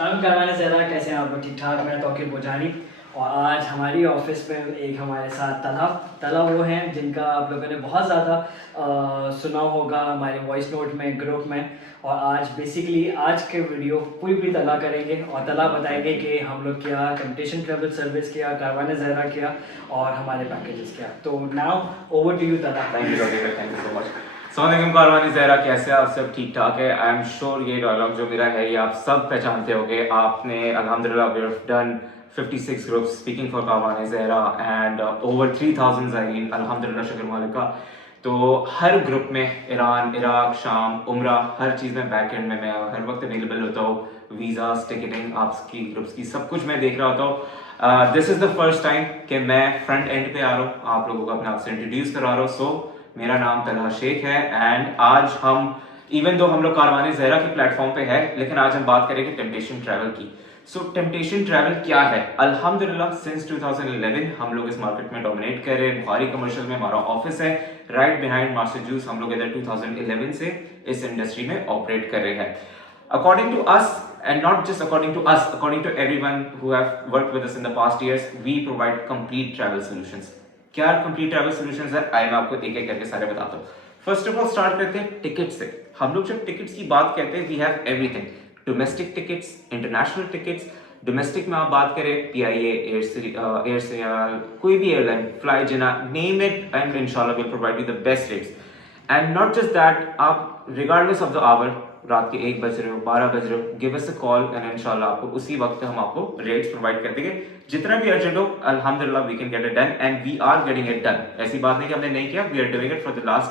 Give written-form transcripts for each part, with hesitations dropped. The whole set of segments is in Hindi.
सलाम करवाने ज़रा कैसे हैं आप लोग? ठीक ठाक। मैं तौकीर बुजानी और आज हमारी ऑफिस में एक हमारे साथ तला वो हैं जिनका आप लोगों ने बहुत ज़्यादा सुना होगा हमारे वॉइस नोट में ग्रुप में। और आज बेसिकली आज के वीडियो पूरी तला करेंगे और तला बताएंगे कि हम लोग क्या टेम्पटेशन ट्रैवल सर्विस किया, कारवान ज़हरा किया और हमारे पैकेजेस किया। तो नाउ ओवर टू यू तला। Thank you so much. अस्सलाम कारवानी ज़हरा, कैसे आप सब? ठीक ठाक है। आई एम श्योर ये डायलॉग जो मेरा है ये आप सब पहचानते होंगे। आपने अल्हम्दुलिल्लाह we have done 56 groups speaking for Karwani Zahra and over 3000 ज़ायरीन, अल्हम्दुलिल्लाह, शुक्र मालिक का। तो हर ग्रुप में ईरान, इराक, शाम, उम्रा, हर चीज़ में बैक एंड में मैं हर वक्त अवेलेबल होता हूँ। वीज़ास, टिकटिंग, आपकी ग्रुप्स की सब कुछ मैं देख रहा होता हूँ। This is the first time कि मैं फ्रंट एंड पे आ रहा हूँ, आप लोगों को अपने आप से इंट्रोड्यूस करा रहा हूँ। सो मेरा नाम तलहा शेख है एंड आज हम इवन दो हम लोग कारवानी ज़हरा के प्लेटफॉर्म पे है, लेकिन आज हम बात करेंगे टेम्पटेशन ट्रैवल की। सो टेम्पटेशन ट्रैवल क्या है? अल्हम्दुलिल्लाह सिंस 2011 हम लोग इस मार्केट में डोमिनेट कर रहे हैं। बुखारी कमर्शियल में हमारा ऑफिस है, राइट बिहाइंड मास्टर जूस। हम लोग इधर 2011 से इस इंडस्ट्री में ऑपरेट कर रहे हैं। According to us, and not just according to us, according to everyone who have worked with us in the past years, we provide complete travel solutions. क्या कंप्लीट ट्रैवल सॉल्यूशंस है, आइए मैं आपको एक एक करके सारे बताता हूँ। फर्स्ट ऑफ ऑल स्टार्ट करते हैं टिकट से। हम लोग जब टिकट्स की बात करते हैं, we have everything. Domestic tickets, international tickets. Domestic में आप बात करें पीआईए, एयर कोई भी airline, fly Jinnah, name it, and इंशाल्लाह will provide you the best rates. And not just that, आप रिगार्डलेस ऑफ द आवर, रात के 1 बज रहे हो, 12 बज रहे हो, give us a call and इंशाल्लाह आपको उसी वक्त हम आपको रेट्स प्रोवाइड कर देंगे। जितना भी अर्जेंट हो, अल्हम्दुलिल्लाह we can get it done and we are getting it done. ऐसी बात नहीं कि हमने नहीं किया, we are doing it for the last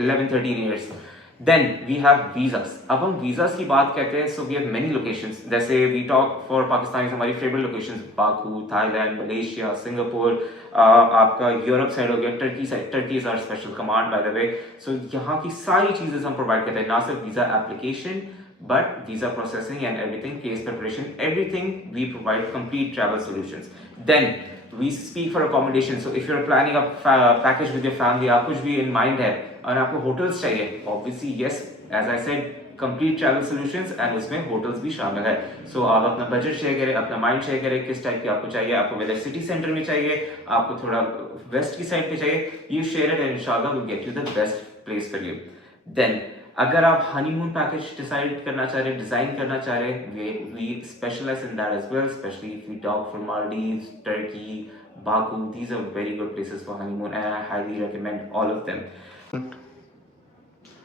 11-13 years. Then we have visas. अब हम वीजास की बात करते हैं, so we have many locations. जैसे वी टॉक फॉर पाकिस्तानी, हमारी favourite locations Baku, Thailand, Malaysia, Singapore, आपका यूरोप साइड हो गया, Turkey side. Turkey is our special command by the way. So यहाँ की सारी चीजें हम प्रोवाइड करते हैं, ना सिर्फ visa application but visa processing and everything, case preparation, everything we provide complete travel solutions. Then we speak for accommodation. So if you're planning a package with your family, आप कुछ भी in mind है और आपको hotels चाहिए, obviously yes, as I said, complete travel solutions and उसमें hotels भी शामिल है। So आप अपना बजट शेयर करें, अपना माइंड शेयर करें, किस टाइप की आपको चाहिए। आपको वेदर सिटी सेंटर में चाहिए, आपको थोड़ा वेस्ट की साइड पे चाहिए, you share it and inshallah we'll get you the best place for you. Then अगर आप हनीमून पैकेज डिसाइड करना चाह रहे, डिजाइन करना चाह रहे, we specialise in that as well, specially if we talk from Maldives, Turkey, Baku, these are very good places for honeymoon and I highly recommend all of them.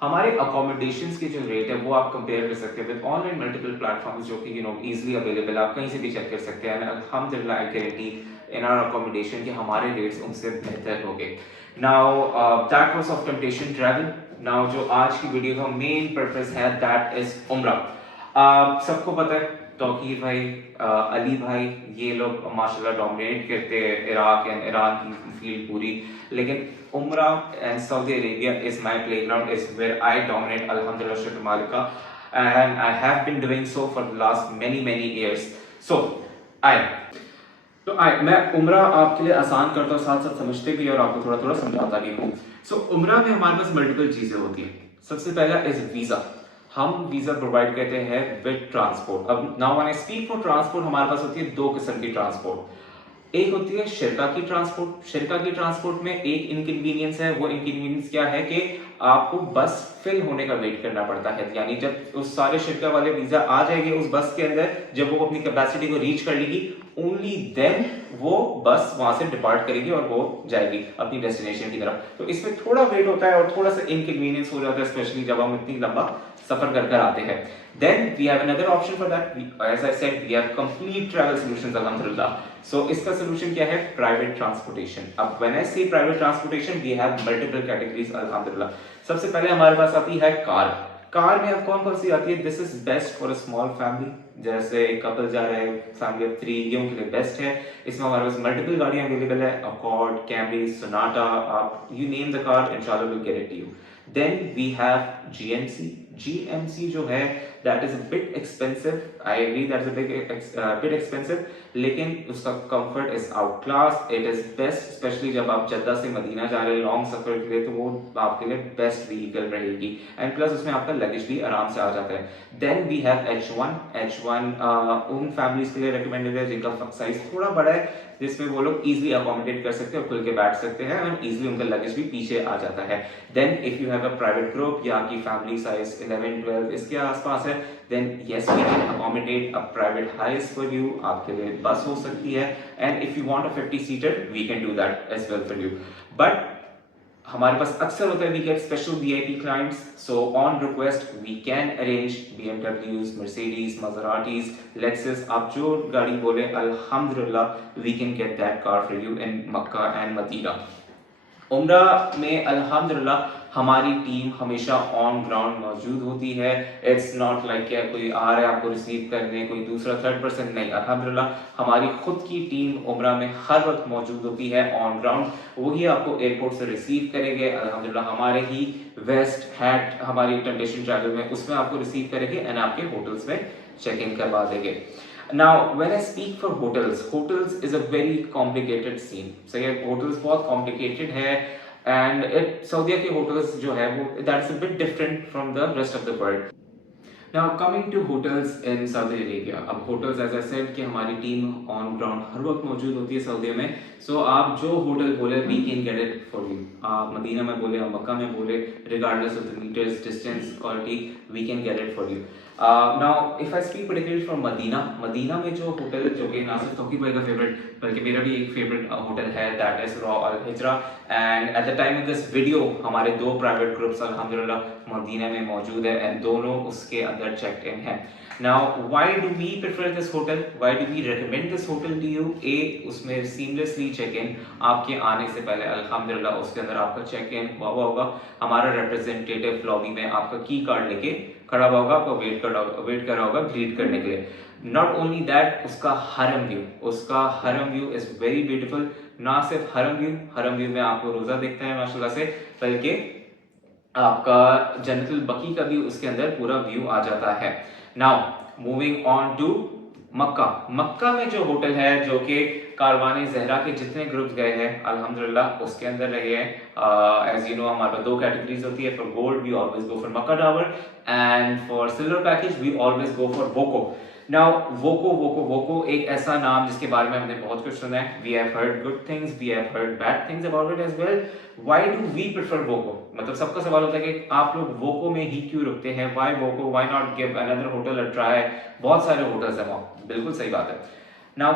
हमारे अकोमोडेशंस के जो रेट है वो आप कंपेयर कर सकते हैं विद ऑनलाइन मल्टीपल प्लेटफॉर्म्स जो कि इजीली अवेलेबल, आप कहीं से भी चेक कर सकते हैं। अल्हम्दुलिल्लाह I guarantee in our accommodation कि हमारे रेट्स उनसे बेहतर होंगे। Now that was of temptation travel. Now जो आज की वीडियो का मेन पर्पस है दैट इज उम्रा। सबको पता है तौकीर भाई, अली भाई, ये लोग माशाल्लाह डोमिनेट करते हैं इराक एंड ईरान की फील्ड पूरी, लेकिन उम्रा and Saudi Arabia is my playground, is where I dominate, अल्हम्दुलिल्लाह, शुक्र मालिक का, and I have been doing so for the last many years. So मैं उम्रा आपके लिए आसान करता हूँ, साथ साथ समझते भी और आपको थोड़ा थोड़ा समझाता भी हूँ। सो उम्रा में हमारे पास मल्टीपल चीजें होती हैं। सबसे पहला इज वीजा। हम वीजा प्रोवाइड करते हैं विद ट्रांसपोर्ट। अब now when I speak for transport, हमारे पास होती है दो किस्म की ट्रांसपोर्ट। एक होती है शिरका की ट्रांसपोर्ट। शिरका की ट्रांसपोर्ट में एक इनकन्वीनियंस है, वो इनकन्वीनियंस क्या है कि आपको बस फिल होने का वेट करना पड़ता है। यानी जब उस सारे शिरका वाले वीजा आ जाएंगे उस बस के अंदर, जब वो अपनी कैपेसिटी को रीच कर लेगी, ओनली देन वो बस वहां से डिपार्ट करेगी और वो जाएगी अपनी डेस्टिनेशन की तरफ। तो इसमें थोड़ा वेट होता है और थोड़ा सा इनकन्वीनियंस हो जाता है, स्पेशली जब हम इतनी लंबा सफर कर आते हैं। Then we have another option for that. As I said, we have complete travel solutions, alhamdulillah. So इसका solution क्या है? Private transportation. अब when I say private transportation, we have multiple categories, alhamdulillah. सबसे पहले हमारे पास आती है कार। कार में अब कौन कौन सी आती है? This is best for a small family. जैसे कपल जा रहे हैं, फैमिली ऑफ 3, ये उनके लिए बेस्ट है। इसमें हमारे पास मल्टीपल गाड़ियां अवेलेबल है, अकॉर्ड, कैमरी, सोनाटा, आप यू नेम द कार, इंशाल्लाह will get it to you. Then we have GMC. GMC जो है that is a bit expensive, I agree that is a bit expensive, लेकिन उसका comfort is out class, it is best, specially जब आप जद्दा से मदीना जा रहे हैं लॉन्ग सफ़र के लिए, तो वो आपके लिए बेस्ट व्हीकल रहेगी, एंड प्लस उसमें आपका लगेज भी आराम से आ जाता है। देन वी हैव H1 उन फैमिलीज के लिए रिकमेंडेड है जिनका साइज थोड़ा बड़ा है, जिसमें वो लोग इजीली अकोमोडेट कर सकते हैं और खुल के बैठ सकते हैं और इजीली उनका लगेज भी पीछे आ जाता है। Then if you have a private group या आपकी फैमिली साइज 11-12 इसके आसपास है, then yes we can accommodate a private Hiace for you, आपके लिए बस हो सकती है, and if you want a 50 seater we can do that as well for you. But हमारे पास अक्सर होता है we get special VIP clients, so on request we can arrange BMWs, Mercedes, Maseratis, Lexus, आप जो गाड़ी बोले अल्हम्दुलिल्लाह we can get that car for you in Mecca and Medina. उम्रा में अल्हम्दुलिल्लाह हमारी टीम हमेशा ऑन ग्राउंड मौजूद होती है। इट्स नॉट लाइक क्या कोई आ रहा है आपको रिसीव करने, कोई दूसरा थर्ड पर्सन, नहीं, अल्हम्दुलिल्लाह हमारी खुद की टीम उम्रा में हर वक्त मौजूद होती है ऑन ग्राउंड, वही आपको एयरपोर्ट से रिसीव करेंगे। अल्हम्दुलिल्लाह हमारे ही वेस्ट हैट हमारी टेम्पटेशन ट्रैवल में उसमें आपको रिसीव करेंगे एंड आपके होटल्स में चेक इन करवा देंगे। Now, when I speak for hotels, hotels is a very complicated scene. So ये hotels बहुत complicated है, and सऊदीया के hotels जो है वो that's a bit different from the rest of the world. Now coming to hotels in Saudi Arabia, अब hotels as I said कि हमारी टीम on ground हर वक्त मौजूद होती है सऊदीया में, so आप जो होटल बोले we can get it for you. आप मदीना में बोले, आप मक्का में बोले, regardless of the meters, distance, quality, we can get it for you. Now if I speak particularly from Medina में जो होटल जो कि ना सिर्फ तौकीर भाई का फेवरेट बल्कि मेरा भी एक फेवरेट होटल है, that is Raw Al Hijra, and at the time of this video हमारे 2 प्राइवेट ग्रुप्स अल्हम्दुलिल्लाह मदीना में मौजूद है एंड दोनों उसके अंदर चेक्ड इन है। Now why do we prefer this hotel, why do we recommend this hotel to you? उसमें सीमलेसली चेक इन आपके आने से पहले अल्हम्दुलिल्लाह उसके अंदर आपका चेक इन हुआ होगा, हमारा रिप्रेजेंटेटिव लॉबी में आपका की कार्ड लेके खड़ा हुआ होगा, आपको वेट कर रहा होगा ग्रीट करने के लिए। नॉट ओनली दैट, उसका हरम व्यू इज वेरी ब्यूटीफुल। ना सिर्फ हरम व्यू में आपको रोजा देखता है माशाल्लाह से, बल्कि आपका जन्नतुल बकी का भी उसके अंदर पूरा व्यू आ जाता है। नाउ मूविंग ऑन टू मक्का में जो होटल है जो कि कारवाने ज़हरा के जितने ग्रुप्स गए हैं अल्हम्दुलिल्लाह उसके अंदर रहे हैं। एज यू नो हमारे पास 2 कैटेगरीज होती है, for gold we always go for Makkah tower and for silver package we always go for Voco. Now Voco एक ऐसा नाम जिसके बारे में हमने बहुत कुछ सुना है, we have heard good things, we have heard bad things about it as well. Why do we prefer Voco? मतलब सबका सवाल होता है कि आप लोग वोको में ही क्यों रुकते हैं, why Voco, why not give another hotel a try? बहुत सारे होटल्स हैं वहाँ, बिल्कुल सही बात है। नाउ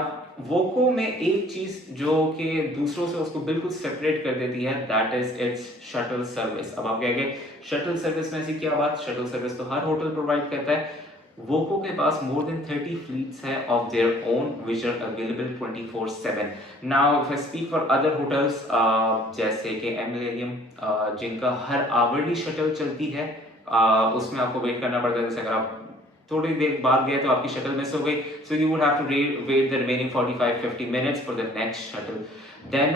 वोको में एक चीज जो कि दूसरों से उसको बिल्कुल सेपरेट कर देती है, that is it's shuttle service. अब आप कहेंगे शटल सर्विस में ऐसी क्या बात? शटल सर्विस तो हर होटल प्रोवाइड करता है। वोको के पास मोर देन 30 फ्लीट्स है of their own which are available 24/7। Now if I speak for other hotels जैसे कि एमिलेनियम जिनका हर आवरली शटल चलती है, उसमें आपको वेट करना पड़ता है। जैसे अगर आप थोड़ी देर बाद गए तो आपकी शटल मिस हो गई, so you would have to wait the remaining 45-50 minutes for the next shuttle. Then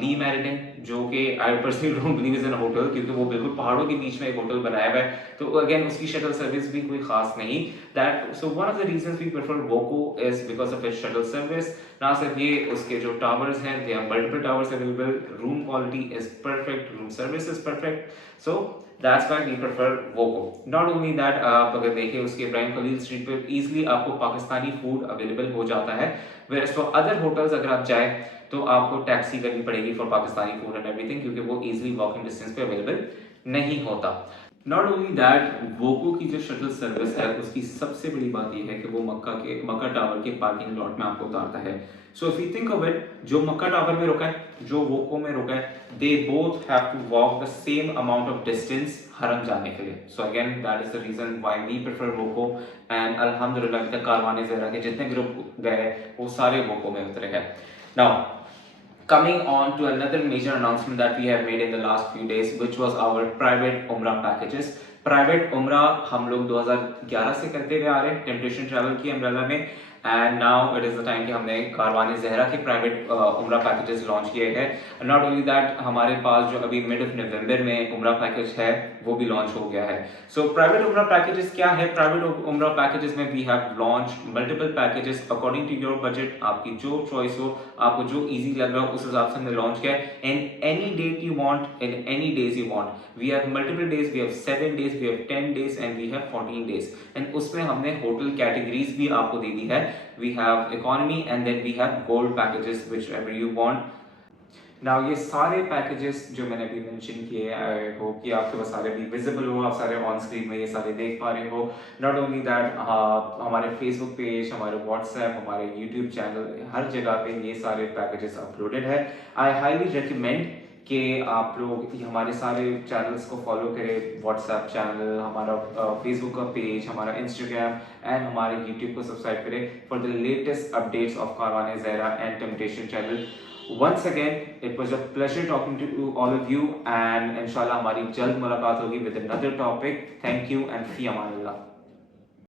Le Meridien जो कि I personally don't believe is an hotel, क्योंकि वो बिल्कुल पहाड़ों के बीच में एक होटल बनाया हुआ है, तो अगेन उसकी शटल सर्विस भी कोई खास नहीं। That so one of the reasons we prefer Voco is because of its shuttle service. ना सिर्फ ये, उसके जो टावर्स हैं they are multiple towers available, room quality is perfect, room service is perfect, so that's why we prefer Voco. Not only that, आप अगर देखें उसके इब्राहिम खलील स्ट्रीट पर इजीली आपको पाकिस्तानी फूड अवेलेबल हो जाता है, वेयर फॉर अदर होटल्स अगर आप जाए तो आपको टैक्सी करनी पड़ेगी for Pakistani food and everything, क्योंकि वो इजीली वॉकिंग डिस्टेंस पे अवेलेबल नहीं होता। नॉट ओनली दैट, वोको की जो शटल सर्विस है उसकी सबसे बड़ी बात यह है कि वो मक्का टावर के पार्किंग लॉट में आपको उतारता है। So if you think of it, जो मक्का टावर में रुका है, जो वोको में रुका है, they both have to walk the same amount of distance हरम जाने के लिए। So again that is the reason why we prefer Voco, and अल्हम्दुलिल्लाह अभी तक कारवाने ज़हरा के जितने ग्रुप गए वो सारे वोको में उतरे हैं। Now coming on to another major announcement that we have made in the last few days, which was our private Umrah packages. Private उम्रा हम लोग 2011 से करते हुए आ रहे हैं टेम्पटेशन ट्रैवल की अम्ब्रेला में, and now it is the time कि हमने कारवान ज़हरा के प्राइवेट उम्रा पैकेजेस लॉन्च किए हैं। नॉट ओनली दैट, हमारे पास जो अभी मिड ऑफ नवंबर में उम्रा पैकेज है वो भी लॉन्च हो गया है। सो प्राइवेट उम्रा पैकेजेस क्या है? प्राइवेट उम्रा पैकेजेस में we have launch multiple packages according to your budget, आपकी जो चॉइस हो, आपको जो ईजी लग रहा हो उस हिसाब से हमने लॉन्च किया है। In any date you want, in any days you want, we have multiple days, we have 7 days, we have 10 days and we have 14 days. And उसमें हमने होटल कैटेगरीज भी आपको दे दी है। We have economy and then we have gold packages, whichever you want. Now ये सारे पैकेजेस जो मैंने अभी मेंशन किए, आई होप कि आपके पास सारे भी विजिबल हो, आप सारे ऑन स्क्रीन में ये सारे देख पा रहे हो। नॉट ओनली दैट, हमारे फेसबुक पेज, हमारे व्हाट्सएप, हमारे यूट्यूब चैनल, हर जगह पे ये सारे पैकेजेस अपलोडेड है। आई हाईली रिकमेंड कि आप लोग हमारे सारे चैनल्स को फॉलो करें, व्हाट्सएप चैनल, हमारा फेसबुक का पेज, हमारा इंस्टाग्राम एंड हमारे यूट्यूब को सब्सक्राइब करें for the latest updates of Karwan Zahra and temptation channel. Once again, it was a pleasure talking to all of you, and inshallah हमारी जल्द मुलाकात होगी with another topic. Thank you and fi amanillah.